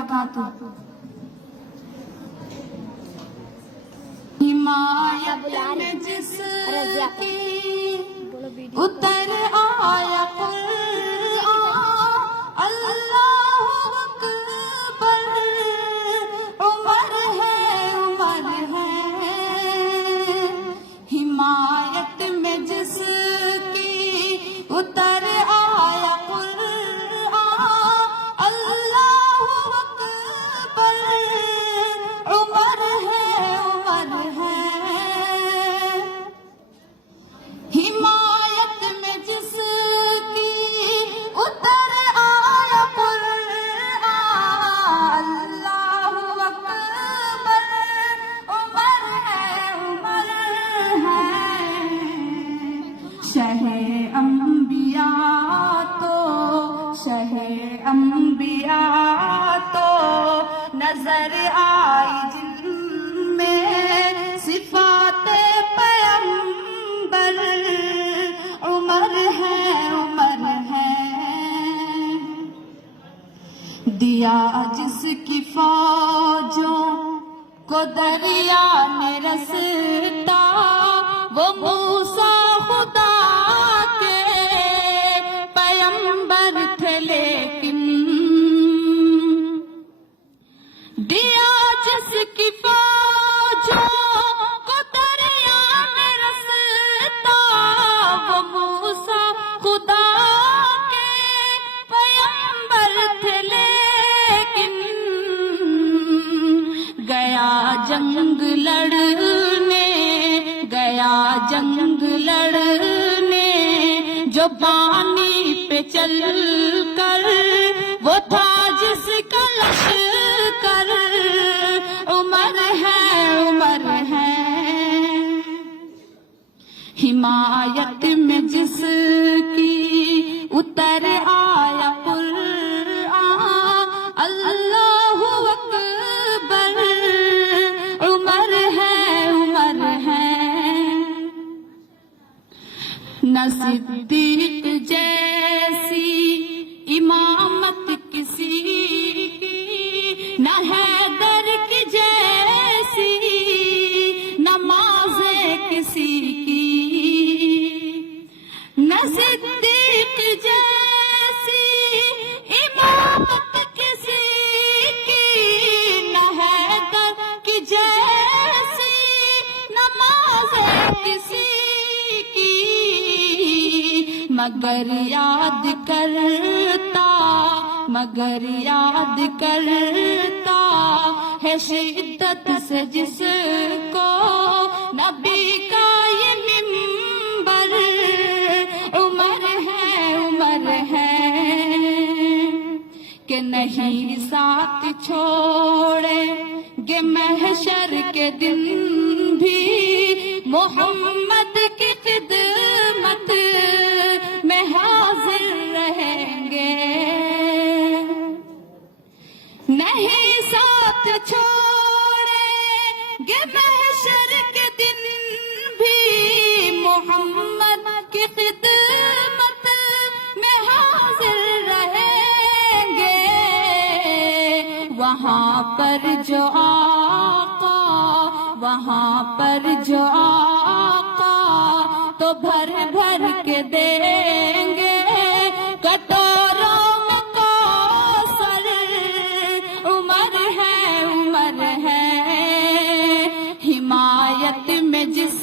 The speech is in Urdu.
وبرکاتہ۔ حمایت میں جس کی اتر آیا قرآن، اللہ اکبر، عمر ہے عمر ہے۔ حمایت میں جس کی اتر آیا قرآن، اللہ اکبر، عمر ہے عمر ہے۔ حمایت میں جس کی اتر آیا قرآن، اللہ اکبر، عمر ہے عمر ہے۔ شہ انبیاء تو نظر آئی جن میں صفات پیغمبر، عمر ہے عمر ہے۔ دیا جس کی فوجوں کو دریا میں رستا، وہ موسیٰ خدا کے پیغمبر تھے، لیکن دیا جس کی فوجوں کو دریا میں رستا، وہ موسیٰ خدا کے پیغمبر تھے، لیکن گیا جنگ لڑنے جو پانی پہ چل کر، وہ تھا جس کا لشکر، عمر ہے عمر ہے۔ حمایت میں جس کی اتر آیا قرآن، اللہ اکبر، عمر ہے عمر ہے۔ نہ صدیق جیسی امامت کسی کی، نہ حیدر کی جیسی نماز کسی کی، نہ صدیق جیسی امامت کسی کی، نہ حیدر کی جیسی نماز کسی کی، مگر یاد کرتا ہے شدت سے جس کو نبی کا یہ منبر، عمر ہے کہ نہیں ساتھ چھوڑے گے محشر کے دن بھی، محمد کی خدمت میں حاضر رہیں گے۔ نہیں ساتھ چھوڑیں گے محشر کے دن بھی، محمد کی خدمت میں حاضر رہیں گے۔ وہاں پر جو آقا تو بھر بھر کے دیں گے کٹوروں میں کوثر، عمر ہے حمایت میں جس